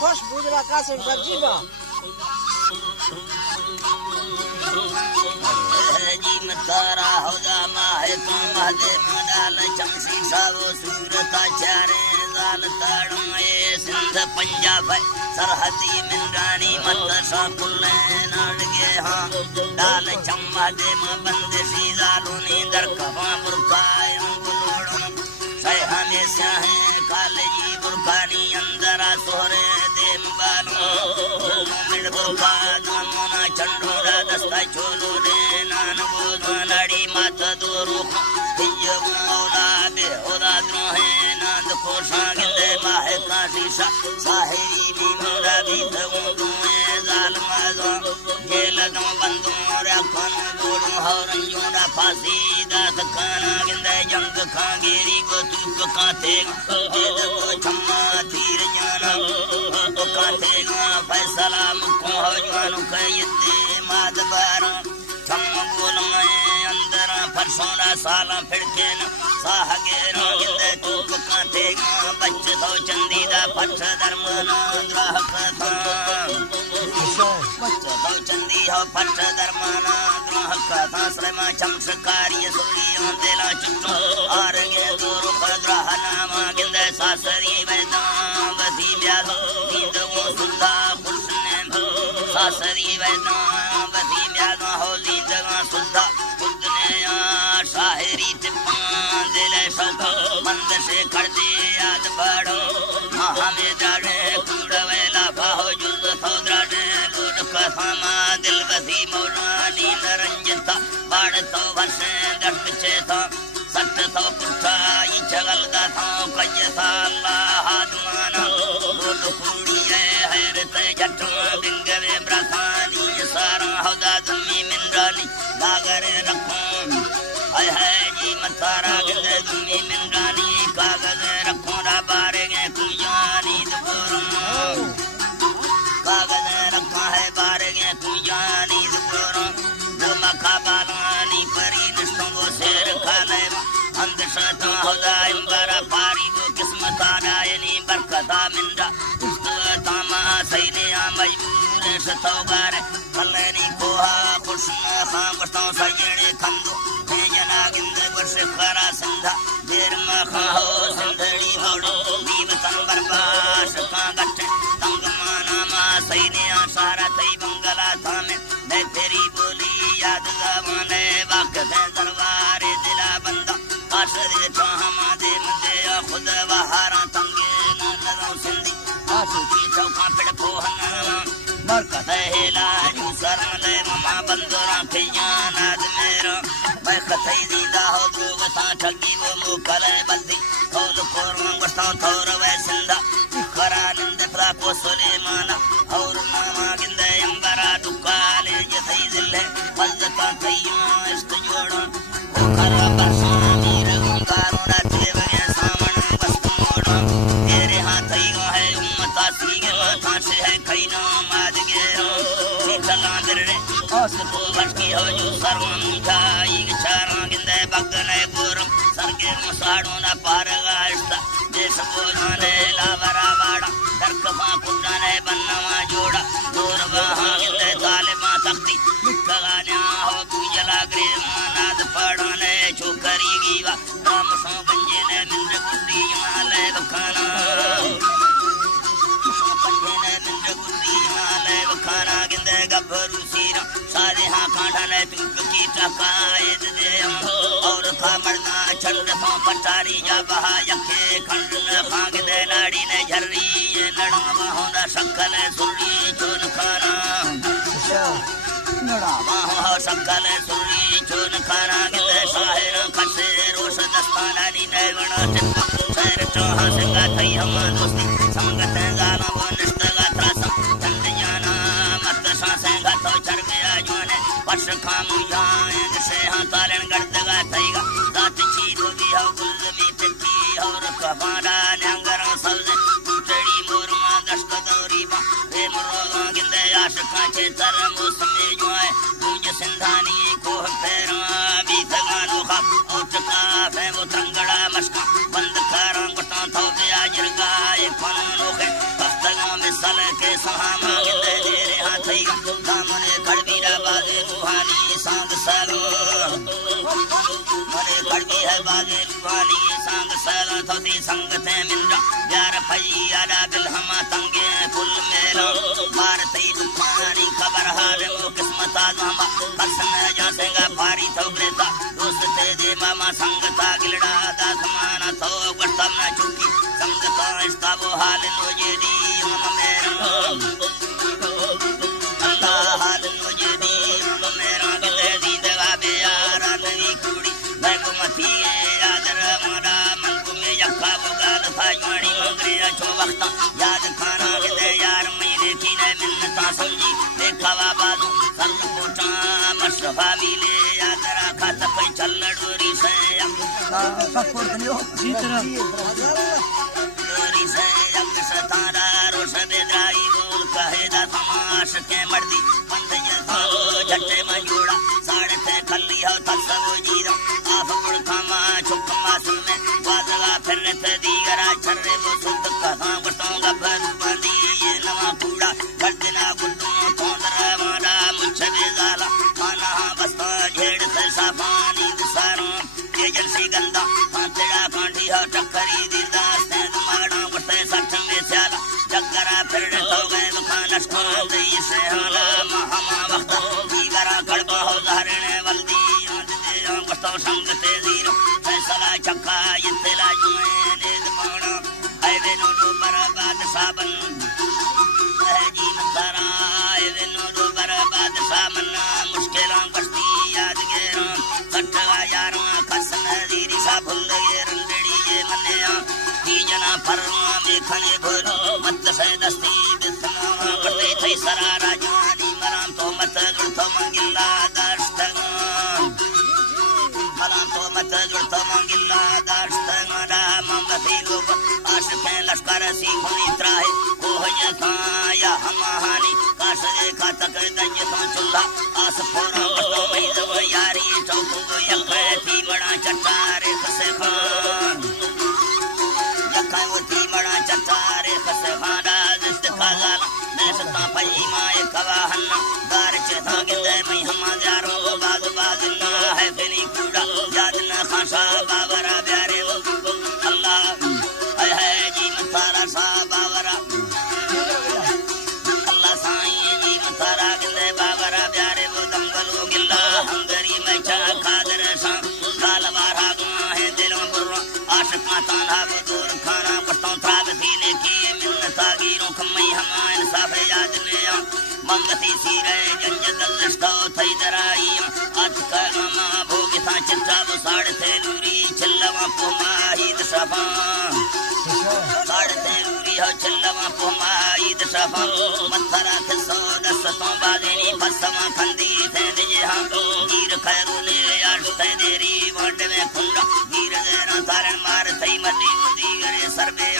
خوش بودلا قاسم سبزیبا जी मतारा हो जा माहे तो महदे मनाल चमसी सावो सूरता चारे जाल तड़े सिंध पंजाब सरहदी मिंदानी मत सा कुल्ले नाडगे हां डाल चम्मा दे म बंदे सी जालुनी दर कफा बुरकाय गुलोड़न सह हमेशा है काले जी बुरकानी अंदरा सोरे दे बालो मिड बुरका नमोना चंडोरा दस्ता चोलो दे नान बोल नाड़ी मात दोरो हिय मौला दे ओदा द्रोहे नंद को सांगले माहे का शीशा साहेरी भी मोरा भी दऊ दुए जालमा जो जेल दम बंदो रे कन बोलो हरन जोड़ा फांसी दात काना गिंदे जंग खांगेरी को तू काते जे को छम्मा तीर जाना तो काते फैसला मुको हो जानो कयते माद बारा छम बोल मैं अंदर फरसोना साला फिरके न साहगे रोगिंदे तू काते बच्चे तो चंदीदा पठ धर्मना ग्राहक था बच्चे तो चंदी हो पठ धर्मना ग्राहक था श्रम चमत्कारी सूर्य देला चुट्टो और गे दूर खद्रह नाम गिंदे सासरी वेदा बसी ब्यादो नींद वो सुल्ला कुर्सने सासरी वेदा बसी ब्यादो होली जगह सुल्ला बुद्धने शाहरी टिप्पण दिले सत मंद से कर दे याद बढ़ो हमें जाने कुड़वेला बाहो जुल्द सौद्राने लूट कसामा दिल बसी मौलानी नरंजता बाढ़ तो वर्षे दर्द चेता सट तो कुठाई जगल दा था कय साला हादमाना लूट कुड़ी है ते जट बिंगवे ब्रथानी सारा होदा जमी मिंदानी लागर रखो हाय हाय जी मतारा गंदे जमी मिंदानी कागज रखो ना बारे गे कुजानी दुपुरम कागज रखा है बारे गे कुजानी दुपुरम वो मकाबालानी परी निष्ठों वो शेर खाले अंधश्रद्धा होदा इंबरा पारी वो किस्मत आदायनी बरकता मिंदा तामा सैने मजबूर सतोगार कलनी कोहा खुशना खां बस्ता सजने खंदो ते जना गिंद वर्ष खरा संधा देर मा खाओ संधड़ी होड़ो दीव तंबर बास का गट तंग माना मा सैने सारा तई बंगला थामे मैं तेरी बोली याद गावने वक्त दरबार दिला बंदा आसरे चाहमा दे मंदे खुद वहारा तंगे न लगाओ सिंधी आसु की चौका पेड़ पोहना बरकत है लाजू सरले ममा बंदरा खियान मेरा मैं कथई दीदा हो दुगता ठगी वो मुकले बंदी कौल कोरम बस्ता थोर वे सिंधा खरा नंद प्रा को सुलेमाना और मामा गिंदे अंबरा दुकाले जथई दिले बलता कइया इस्त जोड़ा वो खरा बरसा मीर कारोना देवे सामन बस्त मोड़ा तेरे हाथ ही है उम्मता सीगे माथा से है खैना माद गे सीतला बिरने आस को बरकी हो जो सर्वन जाई चारा गिंदे बगने गुरम सरगे मुसाड़ो ना पारगा इस्ता देश बोलने लावरा वाड़ा दरकफा कुंडाने बनवा जोड़ा दूर वहां गिंदे तालिबा तख्ती कगान्या हो पूजला ग्रे मानाद पढ़ने छोकरी गीवा राम सो बंजे ने मिंद गुड्डी माले बखाना पंजे ने मिंद गुड्डी माले बखाना गिंदे गभरू सीरा सारे हां कांडा ने तुक की टकाए दे और खामरना चंद तो पटारी जा बहा यखे खंड न भाग दे नाड़ी ने झर्री ये नड़ा होना शकल सुरी चोन खाना नड़ा बाहो शकल सुरी चोन खाना गिले साहिर खसे रोश दस्ताना नी ने वणा सैर चोहा संगा थई हम दोस्ती संगत गाना वनिष्ठ गात्रा चंद जाना मत सा संगा तो चढ़ गया जोने वर्ष खाम जाए से हां तालन गड़दगा थईगा दात चीरो भी हो गुल में टकी और कबाड़ा नंगरा सल्ले टूटड़ी मोरमा दस्त दौरी बा वे मरो गिंदे आशिका चे तर मौसमी जोए तुझ सिंधानी को फेरा भी तगानो खा उठका फे वो तरंगड़ा मस्का बंद करा गटा तो बे आजर गाए फनो के हफ्तगा में सल सहामा गिंदे तेरे हाथई दामने खड़बीरा बाजे रूहानी सांग सग मने खड़बी है बाजे रूहानी सांग सग थोदी संगते मिंदा यार फई आला दिल हमा तंगे फुल मेरा भारती दुखानी खबर हाल मो किस्मत आजमा हसन जसेगा भारी थोगलेता दोस्त ते दे मामा संगता गिलड़ा दा समाना थो गस्तम ना चुकी संगता इसका वो हाल मुझे दी मेरा अल्लाह हाल मुझे दी मेरा गिले दी दवा बे यार नवी कुड़ी मैं को मथी यादर मारा मन को में यखा बगाल फाजवानी मंगरे छो वक्त याद खाना गिले यार मैं देखी ने मिन्नता समझी देखा वा बाजू सर कोटा मशफा मिले यादरा खात पे चलड़ोरी से सपोर्ट करियो भीतर से जग सतारा रोश बेदाई बोल कहे दा तमाश के मर्दी बंद जतो झट्टे मंजूड़ा साढ़े ते खल्ली हो तसब जीरो आप गुड़ खामा चुक मासुल में वाजवा फिर ते दीगरा छर्रे वो सुद कहां गटोंगा भर बंदी ये नवा कूड़ा गर्दना गुड्डू तोंदरा मारा मुछ बेजाला खाना बस्ता झेड़ से साफानी सारो ये जलसी गंदा तेरा कांडी हो टक्करी दिलदास ते माड़ा गुटे सच में चाला जगरा फिर तो गए खानस को दे से हाला महामा वक्त दीगरा कड़बा हो धरने वल्दी दे गुटो संग ते जीरो फैसला चक्का इतला जुए माड़ा ऐवे नो बर्बाद साबन जी नतारा ऐवे नो बर्बाद साबन मुश्किलां कष्टी याद गेरा कटवा यारा खसन दीरी सा भूल ये रंडड़ी ये मन्या जना फरमा में खने भरो मत से दस्ती बिस्मा करते थे सरा राजवानी मराम तो मत जुड़तो मंगिला दर्शक मराम तो मत जुड़तो मंगिला दर्शक राम मसी लोग आशिक लश्कर सी खोनी त्राहे को है था या हमाहानी काश देखा तक दज तो चुल्ला आस फोरा तो मैं यारी चौको यकती बड़ा चट्टारे खसे खान यकावती बड़ा चट्टारे खसे खाना जिस्त खाजाना नैसता पई माए कवाहन दार चेता गिंदे मैं हमा यारो बाग बाग ना है फिनी कूड़ा याद ना खासा बाबरा प्यारे वो अल्लाह है जी मतारा सा बाबरा अल्लाह साईं जी मतारा गिंदे बाबरा प्यारे वो दंगलो गिल्ला हंगरी में चा खादर सा काल बारा है दिलों बुर्रा आशिक माताना वो दूर खाना पस्तों त्राब थीने की मिन्नता गिरों कमई हमा इंसाफ याद ले मंगती सीरे जंज दल्लस्ता थई दराई अटका गमा भोगिता चिट्टा वो साढ़े थे लूरी चल्लवा पोमाईद सफा साढ़े थे लूरी हो चल्लवा पोमाईद सफा मत्थरा थे सो दस्तों बादेनी फसमा खंदी थे दिजे हाँ गिर खैरूले आशते देरी वंड में खुंडा गिर देना तारण मार थई मदी उदी गरे सरबे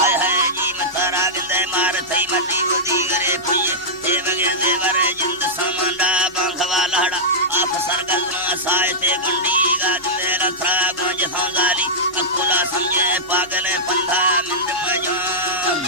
हाय हाय जी मतारा गिंदे मार थई मदी उदी गरे पुये ते बगे देवर जिंद सामांडा बांखवा लहड़ा आप सरगल सायते गुंडी गाजले लथरा गोंज संजाली अकुला समझे पागल पंधा मिंद मजान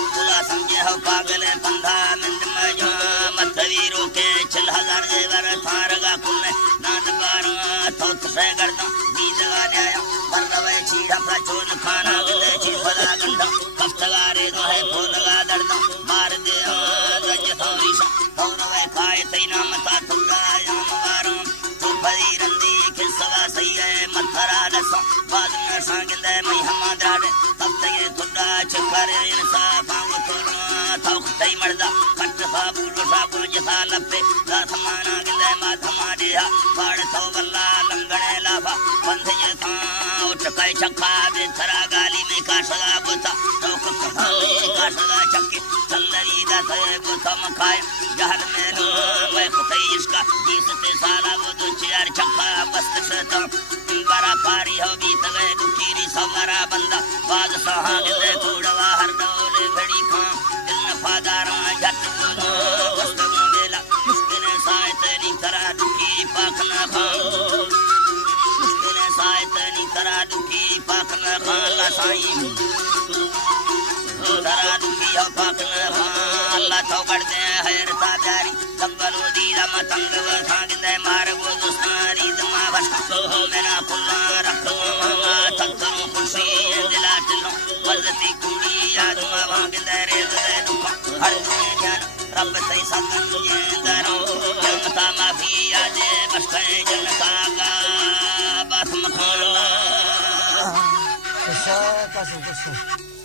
अकुला समझे हो पागल पंधा मिंद मजान मतवीरो के 6000 देवर थारगा कुल नाद बारा तोत से गर्दा दीदगा आया बरवे चीड़ा प्रचोन खाना दे ची फला गंधा कष्टगारे दो है फूलगा दर्दा मार दे गज थोरी सा थोरवे खाए तैना मता तुगा या मगारो तू फरी रंदी के सवा सही है मथरा दसा बाद में सांगिंदे मैं हमा दाड़े तब तक ये खुदा चकरे इंसाफ आंग तोरा थोक तई मर्दा कट सा बुलो सा को जसा लपे दासमाना गिंदे माथमा दिया बाड़ तो बल्ला लंगणे लाफा बंध ये था उठकाई चक्का बेथरा गाली में काशगा गोता तोक कथा काशगा चक्के चल्लरी दा थे गोता मखाए जहल में लो मैं खुतई इसका जीसते साला वो दो चार चक्का बस्त सता बरा पारी हो बीत गए दुखीरी सवरा बंदा बाग सहा गिले कूड़वा हर डोले घड़ी खां दिल नफादारा झट बोलो बस्त बेला मुश्किल सायते नी करा दुखी पाखना खां मुश्किल सायते नी करा दुखी पाखना खां ला साईं करा दुखी हो पाखना संगव थागिंदे मारगो दुस्तारी दमा भटको मेरा कुल्ला रखो तक्करो खुशी दिलाटलो वजती कुड़ी यादमा भागिंदे रे दे दुख हर ज्ञान रब तई संगंजे दरो जनता माफी आज बसते जनता का बात मखोलो Kasih.